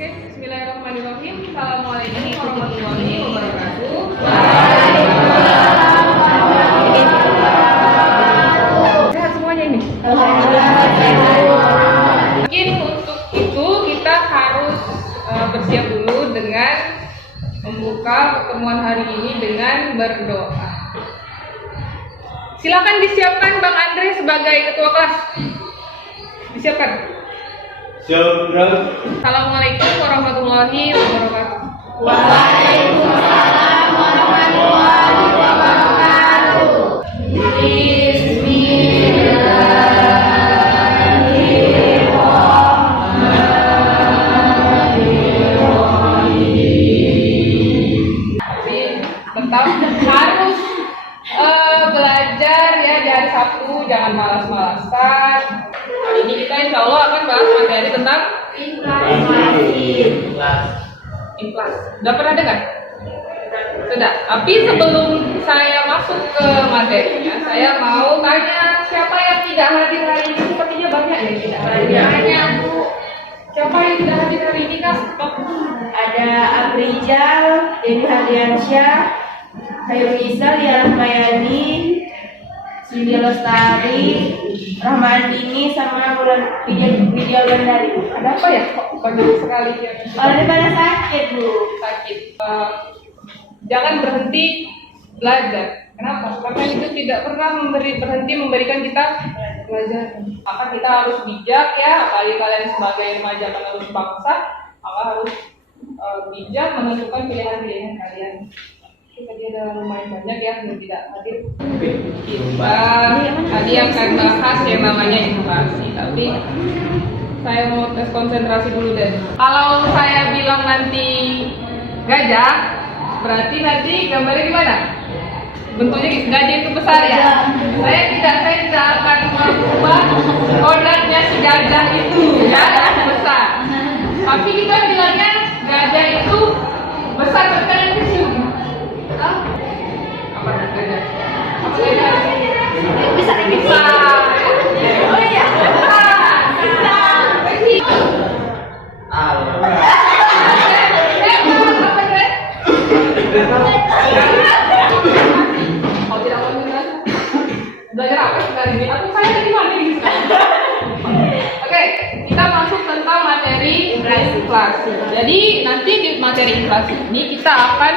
Oke, bismillahirrahmanirrahim. Assalamualaikum warahmatullahi wabarakatuh. Sehat semuanya ini? Mungkin untuk itu kita harus bersiap dulu dengan membuka pertemuan hari ini dengan berdoa. Silakan disiapkan Bang Andre sebagai ketua kelas. Disiapkan. Assalamualaikum warahmatullahi wabarakatuh. Waalaikumsalam warahmatullahi wabarakatuh. Bismillahirrahmanirrahim. Tetap harus belajar ya di hari Sabtu, jangan malas-malasan. Hari ini kita insya Allah akan bahas materi tentang inflasi. Udah pernah dengar? Sudah. Tapi sebelum saya masuk ke materinya, saya mau tanya siapa yang tidak hadir hari ini? Sepertinya banyak yang tidak hadir. Banyak, Bu. Siapa yang tidak hadir hari ini, Kak? Ada Abrijal, Dewi Hardiansyah, Khairunisa, Lia Rahmayani, Siti Lestari, Rahmandini, sama Widya Wulandari. Ada apa ya? Kok banyak sekali yang Orang pada sakit, Bu. sakit. Jangan berhenti belajar. Kenapa? Karena itu tidak pernah berhenti memberikan kita pelajaran. Maka kita harus bijak ya, apalagi kalian sebagai remaja penerus bangsa, maka harus bijak menentukan pilihan-pilihan kalian. Tadi ada lumayan banyak ya yang tidak hadir. Kita tadi akan bahas yang namanya inflasi, tapi saya mau tes konsentrasi dulu deh. Kalau saya bilang nanti gajah, berarti nanti gambarnya gimana? Bentuknya gajah itu besar ya? Saya tidak akan merubah kodratnya si gajah itu ya, besar. Tapi kita bilangnya gajah itu besar sekali kecil. Apa gajah? Apa gajah? Bisa Bisa. Oh iya. Kalau tidak mau belajar apa sekali ini? Atau saya di mana ini? Oke, kita masuk tentang materi inflasi. Jadi nanti di materi inflasi ini kita akan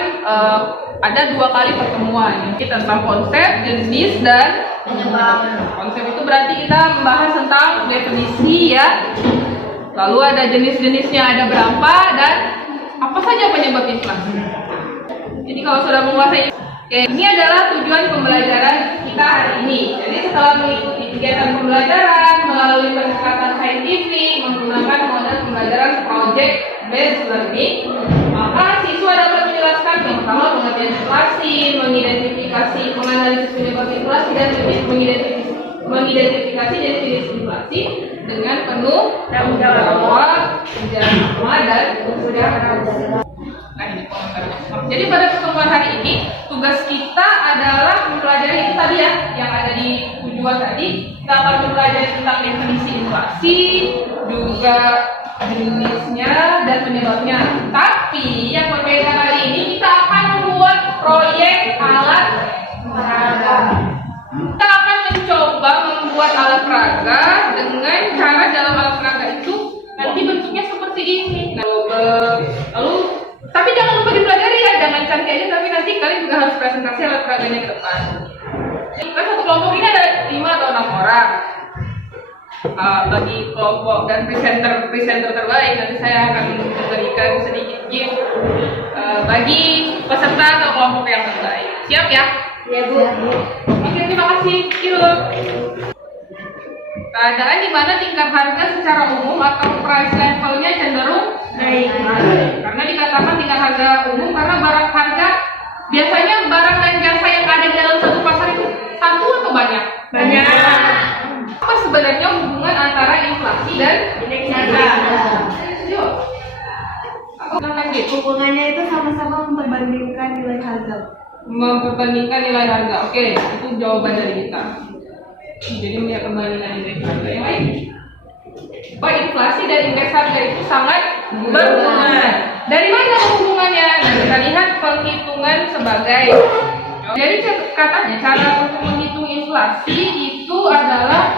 ada 2 kali pertemuan. Ini tentang konsep, jenis, dan penyebab. Konsep itu berarti kita membahas tentang definisi ya. Lalu ada jenis-jenisnya ada berapa dan apa saja penyebab inflasi. Jadi kalau sudah menguasai, oke, ini adalah tujuan pembelajaran kita hari ini. Jadi setelah mengikuti kegiatan pembelajaran melalui pendekatan saintifik menggunakan model pembelajaran project based learning, maka siswa dapat menjelaskan pertama pengertian inflasi, mengidentifikasi, menganalisis penyebab inflasi dan mengidentifikasi jenis-jenis inflasi dengan penuh tanggung jawab, kerjasama dan kesadaran. Nah, ini komentarnya. Jadi pada pertemuan hari ini tugas kita adalah mempelajari itu tadi ya, yang ada di tujuan tadi. Kita akan mempelajari tentang definisi inflasi, juga jenisnya dan penyebabnya. Tapi yang berbeda kali ini kita akan membuat proyek alat peraga. Kita akan mencoba membuat alat peraga dengan cara dalam alat peraga itu nanti bentuknya seperti ini. Nah, lalu tapi jangan lupa dipelajari ya, jangan cantik aja, tapi nanti kalian juga harus presentasi alat peraganya ke depan. Jadi satu kelompok ini ada 5 atau 6 orang. Bagi kelompok dan presenter terbaik nanti saya akan memberikan sedikit gift bagi peserta atau kelompok yang terbaik. Siap ya? Ya, Bu. Oke, terima kasih. Yuk. Keadaan di mana tingkat harga secara umum atau price levelnya cenderung naik. Karena dikatakan tingkat harga umum karena barang harga biasanya barang dan jasa yang ada di dalam satu pasar itu satu atau banyak? Banyak. Apa sebenarnya hubungan antara inflasi dan indeks harga? Yuk. Aku bilang gitu. Hubungannya itu sama-sama memperbandingkan nilai harga. Memperbandingkan nilai harga. Oke, itu jawaban dari kita. Jadi melihat perbandingan indeks harga yang lain. Bahwa inflasi dan indeks harga itu sangat Berhubungan. Dari mana hubungannya? Nah, kita lihat penghitungan sebagai. Jadi katanya cara untuk menghitung inflasi itu adalah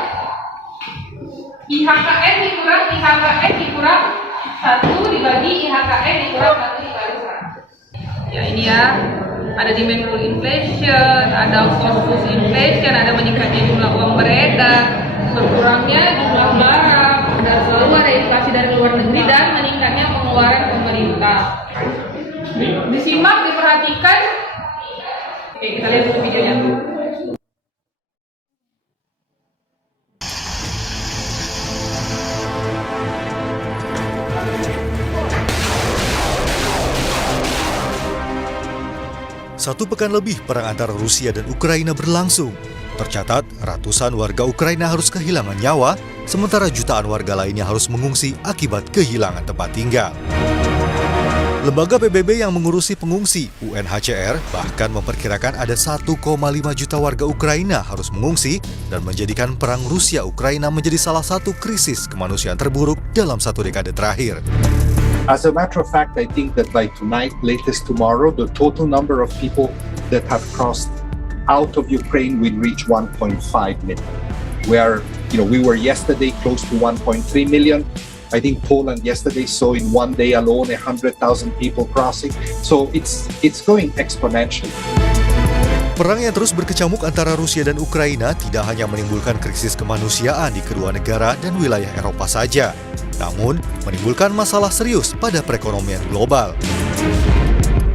IHKN dikurang 1 dibagi IHKN dikurang 1 dikali 100. Ya ini ya, ada demand rule inflation, ada cost push inflation, ada meningkatnya jumlah uang beredar, berkurangnya jumlah barang, dan selalu ada inflasi dari luar negeri dan meningkatnya pengeluaran pemerintah. Disimak, diperhatikan. Oke, kita lihat dulu videonya. Satu pekan lebih perang antara Rusia dan Ukraina berlangsung. Tercatat, ratusan warga Ukraina harus kehilangan nyawa, sementara jutaan warga lainnya harus mengungsi akibat kehilangan tempat tinggal. Lembaga PBB yang mengurusi pengungsi, UNHCR, bahkan memperkirakan ada 1,5 juta warga Ukraina harus mengungsi dan menjadikan perang Rusia-Ukraina menjadi salah satu krisis kemanusiaan terburuk dalam satu dekade terakhir. As a matter of fact, I think that by tonight, latest tomorrow, the total number of people that have crossed out of Ukraine will reach 1.5 million. Where, we were yesterday close to 1.3 million. I think Poland yesterday saw in one day alone 100,000 people crossing. So it's going exponentially. Perang yang terus berkecamuk antara Rusia dan Ukraina tidak hanya menimbulkan krisis kemanusiaan di kedua negara dan wilayah Eropa saja, namun menimbulkan masalah serius pada perekonomian global.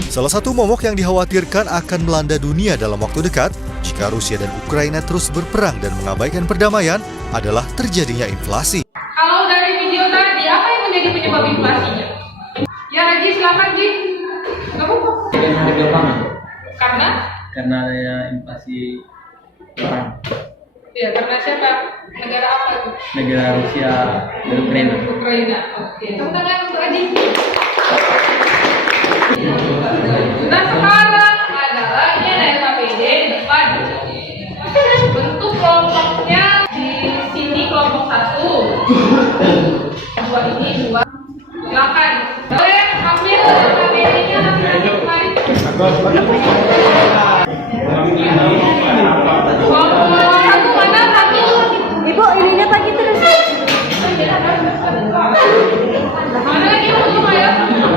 Salah satu momok yang dikhawatirkan akan melanda dunia dalam waktu dekat jika Rusia dan Ukraina terus berperang dan mengabaikan perdamaian adalah terjadinya inflasi. Kalau dari video tadi, apa yang menjadi penyebab inflasinya? Ya Haji, silakan Ji. Harga pangan. Karena Adanya inflasi perang. ya, karena siapa? Negara apa itu? Negara Rusia dan Ukraina. Ukraina. Oke, tepuk tangan untuk Haji. Nah sekarang adalah ini ada LKPD di depan. Bentuk kelompoknya di sini kelompok 1. Dua ini dua. Silakan. Boleh ambil LKPD-nya nanti kemarin. Kelompok 1 mana satu? Ibu, ininya pagi terus. Mana lagi untuk ayo?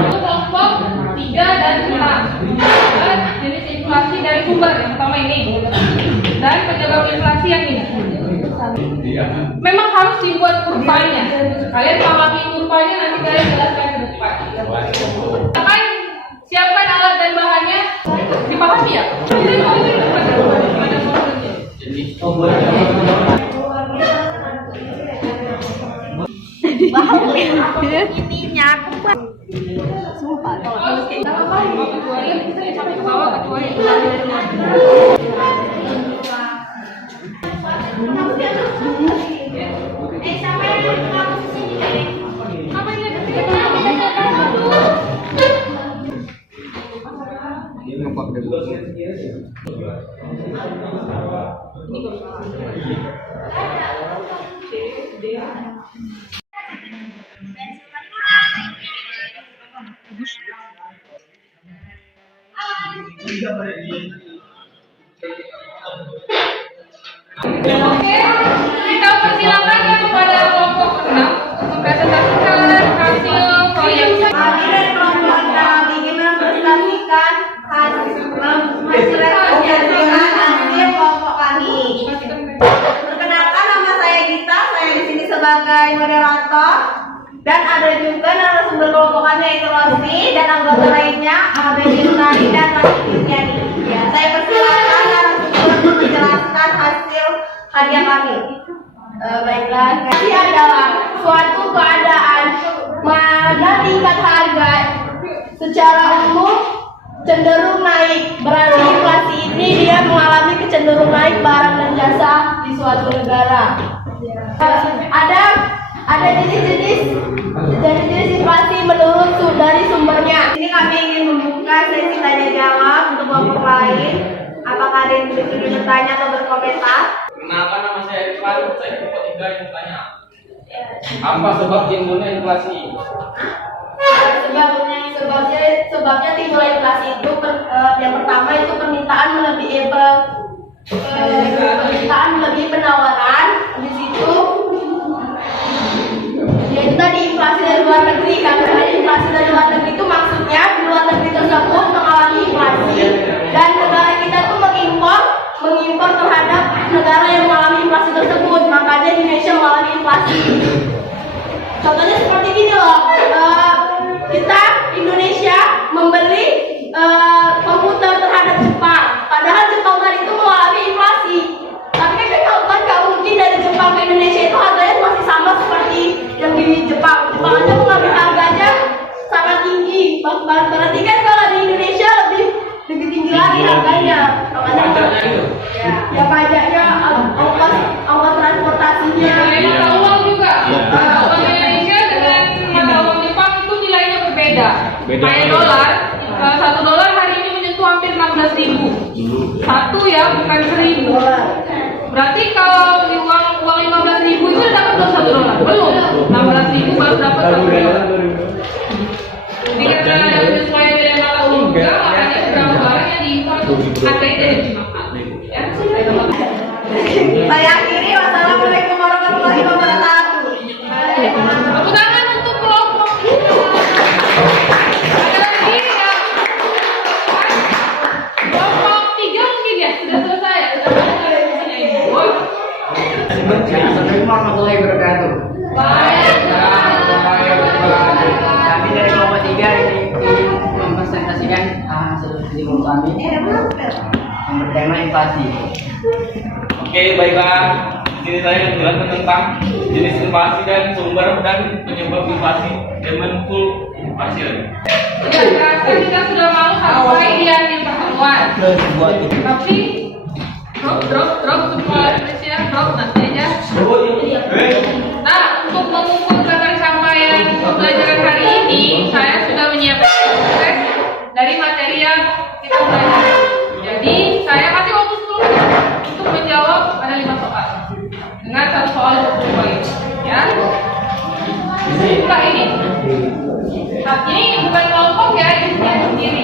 Kelompok 3 dan 4. Dan jenis inflasi dari sumber yang pertama ini. Dan penyebab inflasi yang ini. Memang harus dibuat kurvanya. Kalian pahami kurvanya, nanti kalian jelaskan ke depan. Silakan siapkan alat dan bahannya. Dipahami ya? Ininya aku buat. Sumpah. Oke, kita persilakan kepada kelompok 6 untuk presentasikan hasil proyek. Kami dari kelompok 6 ingin mempresentasikan hasil kelompok kami. Perkenalkan, nama saya Gita, saya di sini sebagai moderator. Dan ada juga narasumber kelompok kami yaitu Rossi dan anggota lainnya ada Yunani dan Kristiani. Ya, saya persilakan narasumber untuk menjelaskan hasil karya kami. Baiklah, ini adalah suatu keadaan mana tingkat harga secara umum cenderung naik. Berarti inflasi ini dia mengalami kecenderungan naik barang dan jasa di suatu negara. Ada jenis-jenis inflasi menurut dari sumbernya. Ini kami ingin membuka sesi tanya jawab untuk kelompok lain. Apakah ada yang ingin bertanya atau berkomentar? Kenapa nama saya Irfan? Saya kelompok 3 yang bertanya. Apa sebab timbulnya inflasi? sebabnya timbulnya inflasi itu yang pertama itu permintaan melebihi penawaran. Di situ yaitu tadi inflasi dari luar negeri. Karena inflasi dari luar negeri itu maksudnya di luar negeri tersebut mengalami inflasi dan negara kita tuh mengimpor terhadap negara yang mengalami inflasi tersebut, makanya Indonesia mengalami inflasi. Contohnya seperti ini loh, kita Indonesia membeli komputer terhadap Jepang, padahal Jepang tadi itu mengalami inflasi. Tapi kan nggak mungkin dari Jepang ke Indonesia itu harganya masih sama seperti yang di Jepang. Jepang aja mengambil harganya sangat tinggi, berarti kan kalau di Indonesia lebih tinggi lagi harganya. Ya pajaknya, ongkos transportasinya. Nilai mata uang juga. Uang Indonesia dengan mata uang Jepang itu nilainya berbeda. Kayak dolar, $1 hari ini menyentuh hampir 16.000. Satu ya, bukan 1.000. Berarti kalau di uang 15.000 itu udah dapat $1. Belum. 16.000 baru dapat $1. Jadi karena ada penyesuaian dari mata uang juga, makanya beberapa barang yang diimpor harganya jadi lebih mahal. Ya, Saya akhiri, wassalamualaikum warahmatullahi wabarakatuh. tepuk tangan untuk kelompok kita. Ada lagi ya? Kelompok 3 mungkin ya? Sudah selesai ya? Sudah selesai diskusinya Ibu. Assalamualaikum warahmatullahi wabarakatuh. Baik. Kami dari kelompok 3 ini mempresentasikan hasil studi kami yang bertema inflasi. Oke, baiklah. Di sini saya menjelaskan tentang jenis inflasi dan sumber dan penyebab inflasi. Zaman full inflasi. Sudah terasa kita sudah mau sampai di akhir pertemuan. Tapi drop semua Indonesia, drop nanti aja. Nah, untuk mengumpulkan pencapaian pembelajaran hari ini, saya sudah menyiapkan teks dari materi yang kita pelajari. Jadi, saya kasih waktu 10 menit untuk menjawab ada 5 soal dengan 1 soal 20 poin. Ya, buka ini. Nah, ini bukan kelompok ya, ini saya sendiri.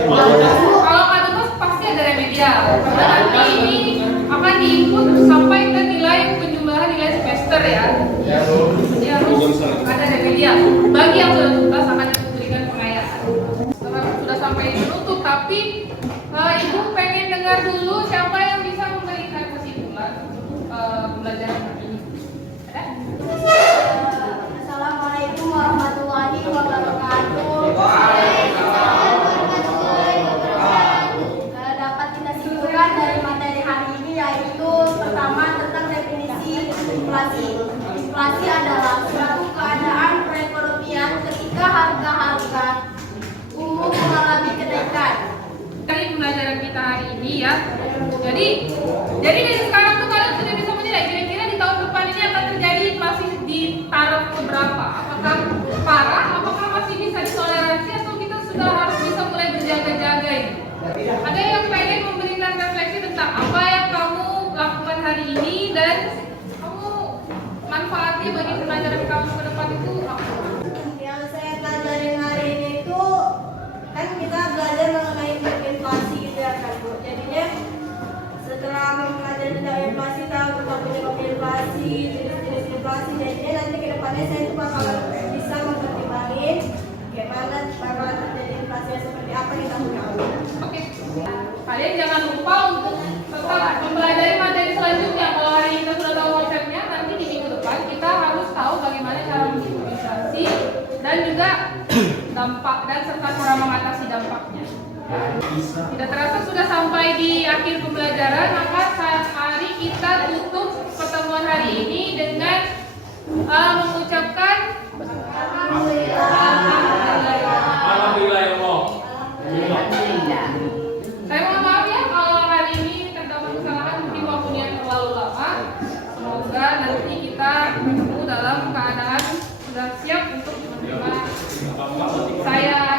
Kalau nggak tuntas pasti ada remedial. Karena nanti ini akan diinput sampai ke nilai penjumlahan nilai semester ya. Jadi harus ada remedial. Bagi yang sudah tuntas akan diberikan pengayaan. Sudah sampai menutup, tapi ibu pengen dengar dulu siapa yang bisa memberikan kesimpulan pembelajaran hari ini. Ada? Assalamualaikum warahmatullahi wabarakatuh. Dapat kita simpulkan dari materi hari ini yaitu pertama tentang definisi inflasi. Inflasi adalah suatu keadaan perekonomian ketika harga-harga umum mengalami kenaikan. Dari pembelajaran kita hari ini ya. Jadi dari sekarang tuh kalian sudah bisa menilai kira-kira di tahun depan ini akan terjadi inflasi di taraf keberapa? Apakah parah? Apakah masih bisa ditoleransi atau kita sudah harus bisa mulai berjaga-jaga ini? Ada yang pengen memberikan refleksi tentang apa yang kamu lakukan hari ini dan kamu manfaatnya bagi pembelajaran kamu ke depan itu apa? Yang saya pelajarin hari ini itu kan kita belajar mengenai inflasi gitu ya kan Bu. Jadinya setelah mempelajari tentang inflasi, tahu tentang penyebab inflasi, jenis-jenis inflasi, jadinya nanti ke depannya saya itu bakal bisa mempertimbangin bagaimana bakalan terjadi inflasi yang seperti apa di tahun depan. Oke, kalian jangan lupa untuk tetap mempelajari materi selanjutnya. Kalau hari ini kita sudah tahu konsepnya, nanti di minggu depan kita harus tahu bagaimana cara mengimprovisasi dan juga dampak dan serta cara mengatasi dampaknya. Tidak terasa sudah sampai di akhir pembelajaran, maka mari kita tutup pertemuan hari ini dengan mengucapkan Alhamdulillah ya Allah. Saya mohon maaf ya kalau hari ini terdapat kesalahan mungkin waktu yang terlalu lama. Semoga nanti kita bertemu dalam keadaan sudah siap untuk menerima saya